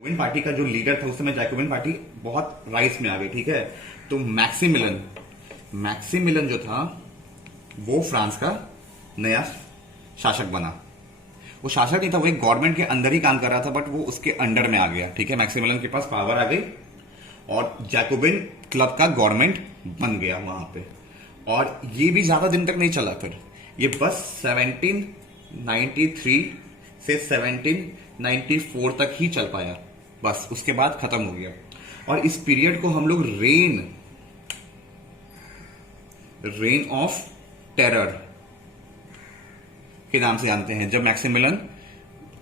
Jacobian party का जो leader था उस समय जैकोबिन पार्टी बहुत राइस में आ गई, ठीक है। तो मैक्सिमिलन मैक्सिमिलन जो था वो फ्रांस का नया शासक बना। वो शासक नहीं था, वो एक गवर्नमेंट के अंदर ही काम कर रहा था, बट वो उसके अंडर में आ गया, ठीक है। मैक्सिमिलन के पास पावर आ गई और जैकोबिन क्लब का गवर्नमेंट बन गया वहां पे। और ये भी ज्यादा दिन तक नहीं चला, फिर ये बस 1793 से 1794 तक ही चल पाया, बस उसके बाद खत्म हो गया। और इस पीरियड को हम लोग रेन ऑफ टेरर के नाम से जानते हैं। जब मैक्सिमिलन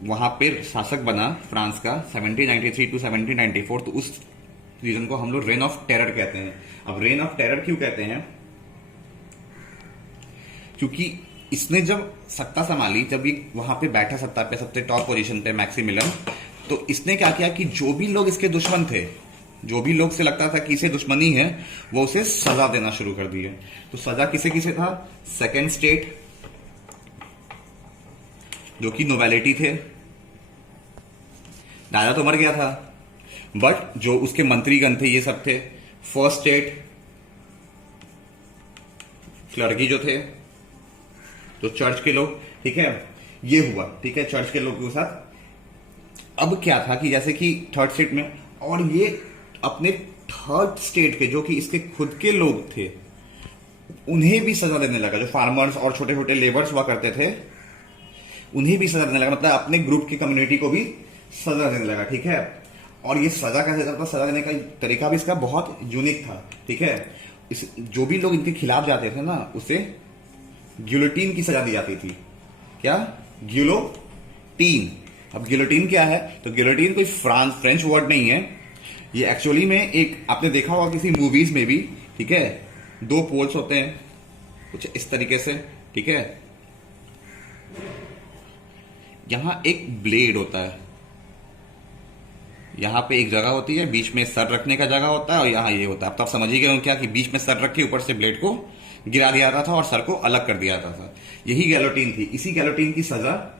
वहां पे शासक बना फ्रांस का 1793 टू 1794, तो उस रीजन को हम लोग रेन ऑफ टेरर कहते हैं। अब रेन ऑफ टेरर क्यों कहते हैं? क्योंकि इसने जब सत्ता संभाली, जब ये वहां पे बैठा सत्ता पे सबसे टॉप पोजीशन पे मैक्सिमिलन, तो इसने क्या किया कि जो भी लोग इसके दुश्मन थे, जो भी लोग से लगता था कि इसे दुश्मनी है, वो उसे सजा देना शुरू कर दी है। तो सजा किसे किसे था? सेकेंड स्टेट जो कि नोबेलिटी थे, राजा तो मर गया था, बट जो उसके मंत्रीगण थे ये सब थे। फर्स्ट स्टेट क्लर्की जो थे, तो चर्च के लोग, ठीक है, ये हुआ, ठीक है, चर्च के लोग के साथ। अब क्या था कि जैसे कि थर्ड स्टेट में, और ये अपने थर्ड स्टेट के जो कि इसके खुद के लोग थे उन्हें भी सजा देने लगा। जो फार्मर्स और छोटे छोटे लेबर्स हुआ करते थे उन्हें भी सजा देने लगा, मतलब अपने ग्रुप की कम्युनिटी को भी सजा देने लगा, ठीक है। और ये सजा कैसे करता? सजा देने का तरीका भी इसका बहुत यूनिक था, ठीक है। जो भी लोग इनके खिलाफ जाते थे ना, उसे गिलोटीन की सजा दी जाती थी। क्या? गिलोटीन। अब गिलोटीन क्या है? तो गिलोटीन कोई फ्रेंच वर्ड नहीं है, ये एक्चुअली में एक, आपने देखा होगा किसी मूवीज में भी, ठीक है, दो पोल्स होते हैं कुछ इस तरीके से, ठीक है। यहां एक ब्लेड होता है, यहां पे एक जगह होती है, बीच में सर रखने का जगह होता है, और यहां ये होता है। अब तो आप समझ ही गए हो क्या, कि बीच में सर रख के ऊपर से ब्लेड को गिरा दिया जाता था और सर को अलग कर दिया जाता था। यही गैलोटीन थी। इसी गैलोटीन की सजा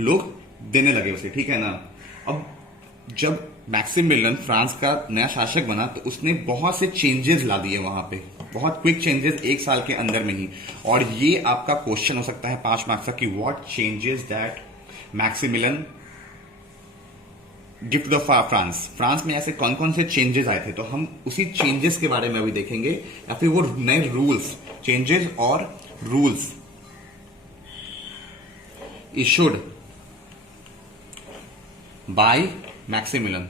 लोग देने लगे उसे, ठीक है ना। अब जब मैक्सिमिलियन फ्रांस का नया शासक बना, तो उसने बहुत से चेंजेस ला दिए वहां पे, बहुत क्विक चेंजेस, एक साल के अंदर में ही। और ये आपका क्वेश्चन हो सकता है 5 मार्क्स का, कि what changes that Maximilian gift the France में ऐसे कौन कौन से चेंजेस आए थे। तो हम उसी चेंजेस के बारे में अभी देखेंगे, या फिर वो नए रूल्स, चेंजेस और रूल्स इशूड बाय मैक्सिमिलियन,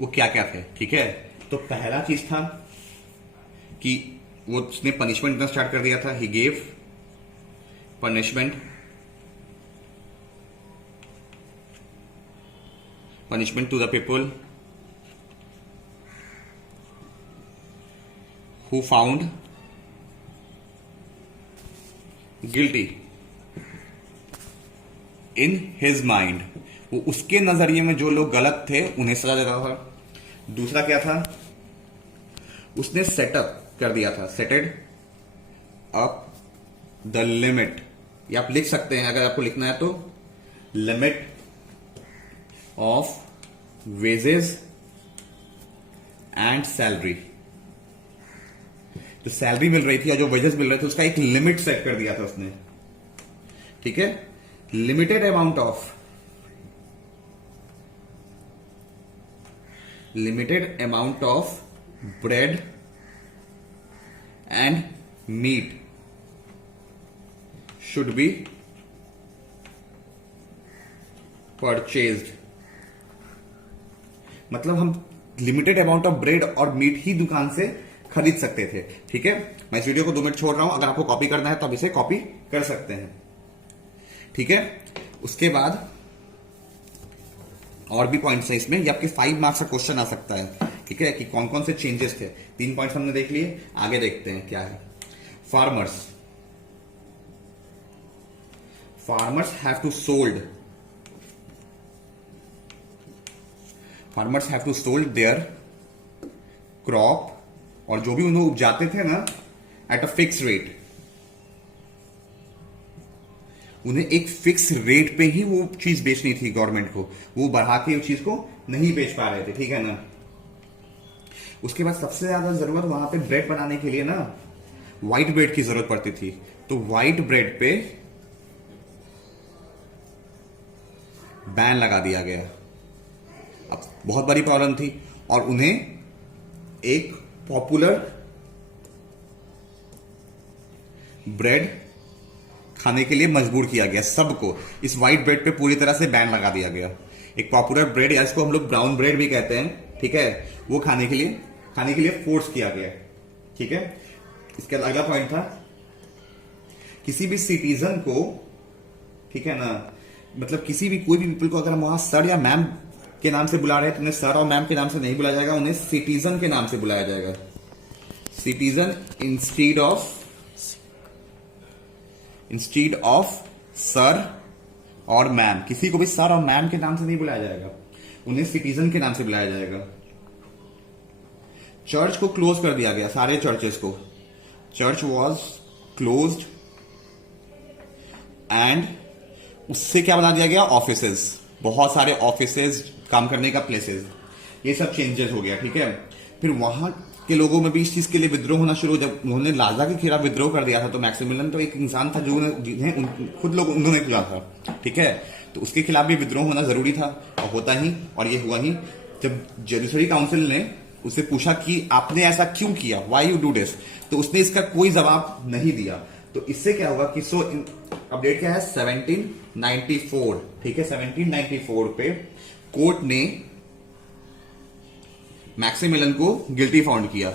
वो क्या क्या थे, ठीक है। तो पहला चीज था कि वो उसने पनिशमेंट देना स्टार्ट कर दिया था। He gave punishment to the people who found guilty in his mind। वो उसके नजरिए में जो लोग गलत थे उन्हें सजा देता था। दूसरा क्या था? उसने सेटअप कर दिया था, सेटेड अप द लिमिट, या आप लिख सकते हैं अगर आपको लिखना है तो, limit of wages and salary. जो सैलरी मिल रही थी या जो वेजेस मिल रहे थे, उसका एक लिमिट सेट कर दिया था उसने, ठीक है। Limited amount of bread and meat should be purchased. मतलब हम लिमिटेड अमाउंट ऑफ ब्रेड और मीट ही दुकान से खरीद सकते थे, ठीक है। मैं इस वीडियो को 2 मिनट छोड़ रहा हूं, अगर आपको कॉपी करना है तो आप इसे कॉपी कर सकते हैं, ठीक है। उसके बाद और भी पॉइंट्स है इसमें, ये आपके 5 मार्क्स का क्वेश्चन आ सकता है, ठीक है, कि कौन कौन से चेंजेस थे। 3 पॉइंट्स हमने देख लिए, आगे देखते हैं क्या है। Farmers have to sold their crop, और जो भी उन्हें उपजाते थे ना, एट अ फिक्स रेट। उन्हें एक फिक्स रेट पे ही वो चीज बेचनी थी गवर्नमेंट को, वो बढ़ा के उस चीज को नहीं बेच पा रहे थे, ठीक है ना। उसके बाद सबसे ज्यादा जरूरत वहां पे ब्रेड बनाने के लिए ना व्हाइट ब्रेड की जरूरत पड़ती थी, तो व्हाइट ब्रेड पे बैन लगा दिया गया। अब बहुत बड़ी प्रॉब्लम थी और उन्हें एक पॉपुलर ब्रेड खाने के लिए मजबूर किया गया सबको। इस व्हाइट ब्रेड पे पूरी तरह से बैन लगा दिया गया। एक पॉपुलर ब्रेड या इसको हम लोग ब्राउन ब्रेड भी कहते हैं, ठीक है, वो खाने के लिए फोर्स किया गया, ठीक है। इसका अगला पॉइंट था किसी भी सिटीजन को, ठीक है ना, मतलब किसी भी कोई भी पीपल को अगर हम वहां सर या मैम के नाम से बुला रहे हैं तो उन्हें सर और मैम के नाम से नहीं बुलाया जाएगा, उन्हें सिटीजन के नाम से बुलाया जाएगा। सिटीजन इंस्टीड ऑफ सर और मैम। किसी को भी सर और मैम के नाम से नहीं बुलाया जाएगा, उन्हें सिटीजन के नाम से बुलाया जाएगा। चर्च को क्लोज कर दिया गया, सारे चर्चेस को। चर्च वॉज क्लोज्ड एंड उससे क्या बना दिया गया, ऑफिसेज, बहुत सारे ऑफिसेज, काम करने का प्लेसेस, ये सब चेंजेस हो गया, ठीक है। फिर वहां के लोगों में भी इस चीज के लिए विद्रोह होना शुरू। जब उन्होंने लाजा के खिलाफ विद्रोह कर दिया था तो मैक्सिमिलियन तो एक इंसान था जो खुद लोग उन्होंने किया था, ठीक है, तो उसके खिलाफ भी विद्रोह होना जरूरी था और होता ही, और ये हुआ ही। जब जेरूसलम काउंसिल ने उससे पूछा कि आपने ऐसा क्यों किया, वाई यू डू दिस, तो उसने इसका कोई जवाब नहीं दिया। तो इससे क्या होगा कि अपडेट क्या है, 1794, ठीक है, 1794 पे कोर्ट ने मैक्सिमिलियन को गिल्टी फाउंड किया,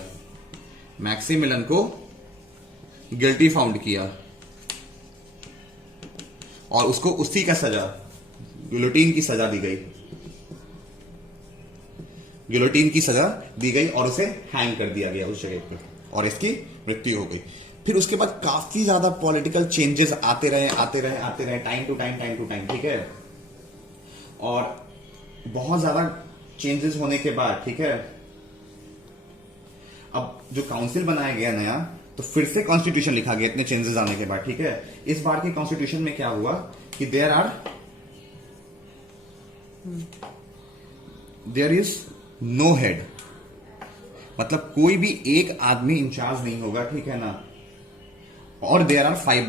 मैक्सिमिलियन को गिल्टी फाउंड किया और उसको उसी का सजा, गिलोटीन की सजा दी गई, गिलोटीन की सजा दी गई और उसे हैंग कर दिया गया उस जगह पर और इसकी मृत्यु हो गई। फिर उसके बाद काफी ज्यादा पॉलिटिकल चेंजेस आते रहे टाइम टू टाइम, ठीक है, और बहुत ज्यादा चेंजेस होने के बाद, ठीक है, अब जो काउंसिल बनाया गया नया, तो फिर से कॉन्स्टिट्यूशन लिखा गया इतने चेंजेस आने के बाद, ठीक है। इस बार के कॉन्स्टिट्यूशन में क्या हुआ कि देयर इज नो हेड, मतलब कोई भी एक आदमी इंचार्ज नहीं होगा, ठीक है ना, और देयर आर 5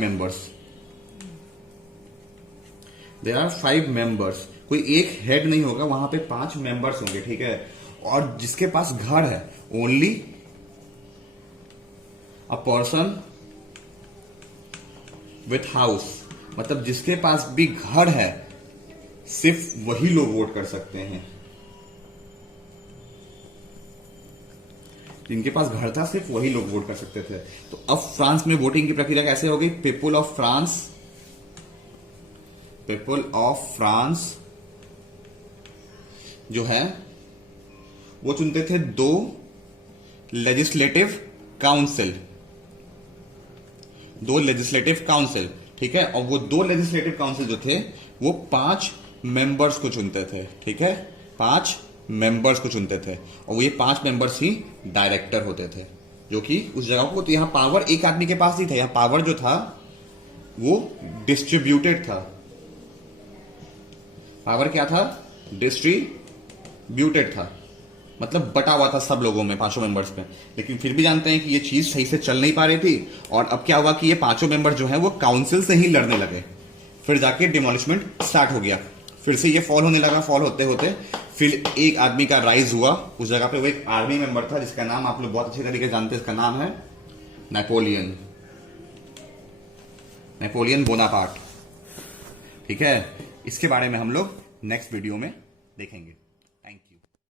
मेंबर्स, कोई एक हेड नहीं होगा, वहां पे 5 मेंबर्स होंगे, ठीक है। और जिसके पास घर है, only a person with house, मतलब जिसके पास भी घर है सिर्फ वही लोग वोट कर सकते हैं। जिनके पास घर था सिर्फ वही लोग वोट कर सकते थे। तो अब फ्रांस में वोटिंग की प्रक्रिया कैसे हो गई, पीपल ऑफ फ्रांस जो है वो चुनते थे 2 लेजिस्लेटिव काउंसिल, ठीक है, और वो 2 लेजिस्लेटिव काउंसिल जो थे वो 5 मेंबर्स को चुनते थे, ठीक है, 5 मेंबर्स को चुनते थे और वो ये 5 मेंबर्स ही डायरेक्टर होते थे, जो कि उस जगह को, तो यहां पावर एक आदमी के पास नहीं था, यहां पावर जो था वो डिस्ट्रीब्यूटेड था। पावर क्या था, डिस्ट्रीब्यूटेड था, मतलब बटा हुआ था सब लोगों में, 5 मेंबर्स में। लेकिन फिर भी जानते हैं कि ये चीज सही से चल नहीं पा रही थी और अब क्या हुआ कि ये 5 मेंबर जो है वो काउंसिल से ही लड़ने लगे। फिर जाके डिमोलिशमेंट स्टार्ट हो गया, फिर से ये फॉल होने लगा, फॉल होते होते फिर एक आदमी का राइज हुआ उस जगह पे। वो एक आर्मी मेंबर था जिसका नाम आप लोग बहुत अच्छे तरीके से जानते हैं, इसका नाम है नेपोलियन बोनापार्ट, ठीक है। इसके बारे में हम लोग नेक्स्ट वीडियो में देखेंगे।